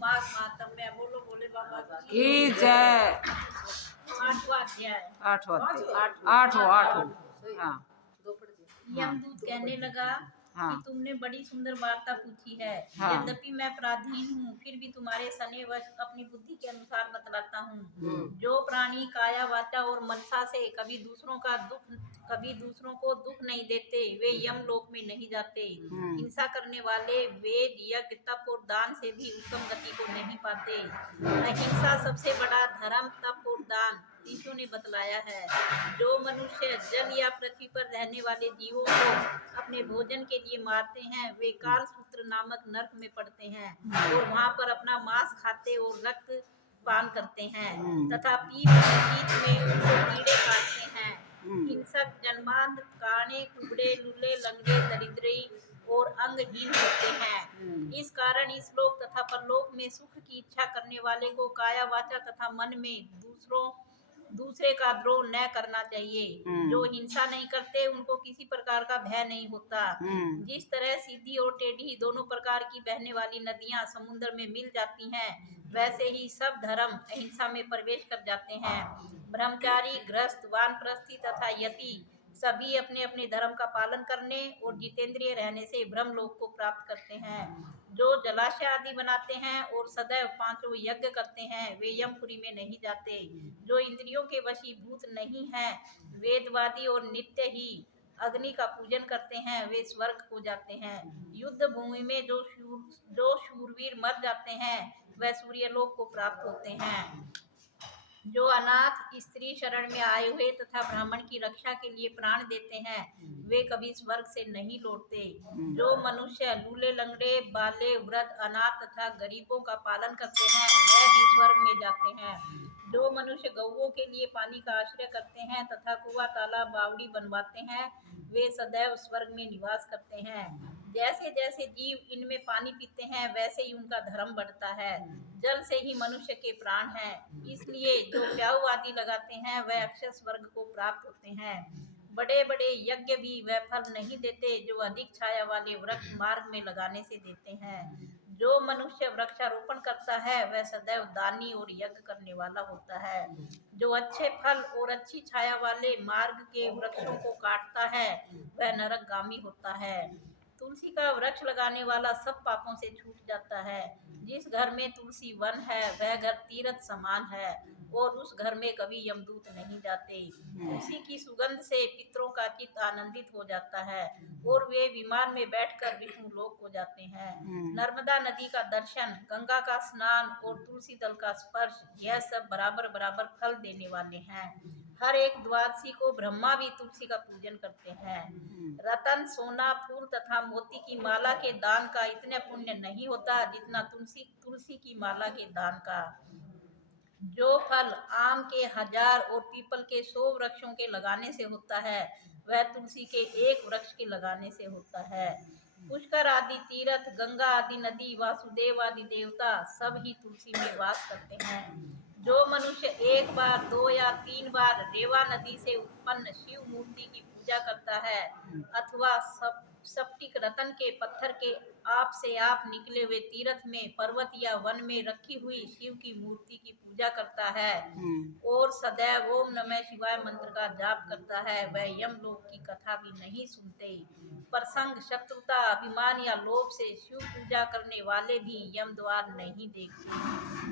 माघ मातम में बोलो भोले बाबा की जय। 8वां अध्याय। आठों। हाँ यमदूत कहने लगा हाँ कि तुमने बड़ी सुंदर वार्ता पूछी है। हाँ। यद्यपि मैं पराधीन हूँ, फिर भी तुम्हारे सनेवश अपनी बुद्धि के अनुसार बतलाता हूँ। जो प्राणी काया वाचा और मनसा से कभी दूसरों को दुख नहीं देते, वे यम लोक में नहीं जाते। हिंसा करने वाले वेद यज्ञ तप और दान से भी उत्तम गति को नहीं पाते। अहिंसा सबसे बड़ा धर्म, तप और दान ऋषियों ने बतलाया है। जो मनुष्य जल या पृथ्वी पर रहने वाले जीवों को अपने भोजन के लिए मारते हैं, वे कालसूत्र नामक नरक में पड़ते हैं और वहां पर अपना मांस खाते और रक्त पान करते हैं तथा पीप की बीच में उनको कीड़े काटते हैं। हिंसक जन्मांध काणे कुबड़े लूले लंगड़े दरिद्री और अंगहीन होते हैं। इस कारण इस लोक तथा परलोक में सुख की इच्छा करने वाले को काया वाचा तथा मन में दूसरे का द्रोह न करना चाहिए। जो हिंसा नहीं करते उनको किसी प्रकार का भय नहीं होता। जिस तरह सीधी और टेढ़ी दोनों प्रकार की बहने वाली नदियां समुद्र में मिल जाती हैं, वैसे ही सब धर्म अहिंसा में प्रवेश कर जाते हैं। ब्रह्मचारी, गृहस्थ, वानप्रस्थी तथा यति सभी अपने अपने धर्म का पालन करने और जितेंद्रिय रहने से ब्रह्मलोक को प्राप्त करते हैं। जो जलाशय आदि बनाते हैं और सदैव 5 यज्ञ करते हैं, वे यमपुरी में नहीं जाते। जो इंद्रियों के वशीभूत नहीं हैं, वेदवादी और नित्य ही अग्नि का पूजन करते हैं, वे स्वर्ग को जाते हैं। युद्ध भूमि में जो शूरवीर मर जाते हैं, वह सूर्यलोक को प्राप्त होते हैं। जो अनाथ स्त्री शरण में आए हुए तथा ब्राह्मण की रक्षा के लिए प्राण देते हैं, वे कभी स्वर्ग से नहीं लौटते। जो मनुष्य लूले लंगड़े बाले वृद्ध अनाथ तथा गरीबों का पालन करते हैं, वह भी स्वर्ग में जाते हैं। जो मनुष्य गौओं के लिए पानी का आश्रय करते हैं तथा कुआं तालाब बावड़ी बनवाते हैं, वे सदैव स्वर्ग में निवास करते हैं। जैसे जैसे जीव इनमें पानी पीते हैं, वैसे ही उनका धर्म बढ़ता है। जल से ही मनुष्य के प्राण हैं, इसलिए जो प्याऊ आदि लगाते हैं, वह अक्षय स्वर्ग को प्राप्त होते हैं। बड़े बड़े यज्ञ भी वह फल नहीं देते जो अधिक छाया वाले वृक्ष मार्ग में लगाने से देते हैं। जो मनुष्य वृक्षारोपण करता है, वह सदैव दानी और यज्ञ करने वाला होता है। जो अच्छे फल और अच्छी छाया वाले मार्ग के वृक्षों को काटता है, वह नरकगामी होता है। तुलसी का वृक्ष लगाने वाला सब पापों से छूट जाता है। जिस घर में तुलसी वन है, वह घर तीर्थ समान है और उस घर में कभी यमदूत नहीं जाते। तुलसी की सुगंध से पितरों का चित्त आनंदित हो जाता है और वे विमान में बैठकर विष्णु लोक को जाते हैं। नर्मदा नदी का दर्शन, गंगा का स्नान और तुलसी दल का स्पर्श, यह सब बराबर बराबर फल देने वाले हैं। हर एक द्वादशी को ब्रह्मा भी तुलसी का पूजन करते हैं। रतन, सोना, फूल तथा मोती की माला के दान का इतना पुण्य नहीं होता जितना तुलसी की माला के दान का। जो फल आम के 1000 और पीपल के 100 वृक्षों के लगाने से होता है, वह तुलसी के एक वृक्ष के लगाने से होता है। पुष्कर आदि तीर्थ, गंगा आदि नदी, वासुदेव आदि देवता सब ही तुलसी में वास करते हैं। जो मनुष्य 1 बार 2 या 3 बार रेवा नदी से उत्पन्न शिव मूर्ति की पूजा करता है अथवा स्फटिक रतन के पत्थर के आप से आप निकले हुए तीर्थ में, पर्वत या वन में रखी हुई शिव की मूर्ति की पूजा करता है और सदैव ओम नमः शिवाय मंत्र का जाप करता है, वह यमलोक की कथा भी नहीं सुनते। प्रसंग, शत्रुता, अभिमान या लोभ से शिव पूजा करने वाले भी यम द्वार नहीं देखते।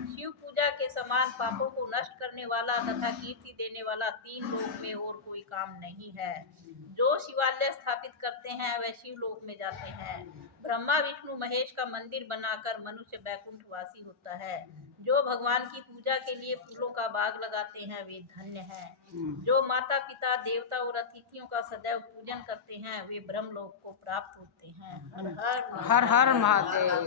शिव पूजा के समान पापों को नष्ट करने वाला तथा कीर्ति देने वाला 3 लोक में और कोई काम नहीं है। जो शिवालय स्थापित करते हैं, वह शिवलोक में जाते हैं। ब्रह्मा विष्णु महेश का मंदिर बनाकर मनुष्य बैकुंठ वासी होता है। जो भगवान की पूजा के लिए फूलों का बाग लगाते हैं, वे धन्य हैं। जो माता पिता देवता और अतिथियों का सदैव पूजन करते हैं, वे ब्रह्मलोक को प्राप्त होते हैं। हर हर हर हर महादेव।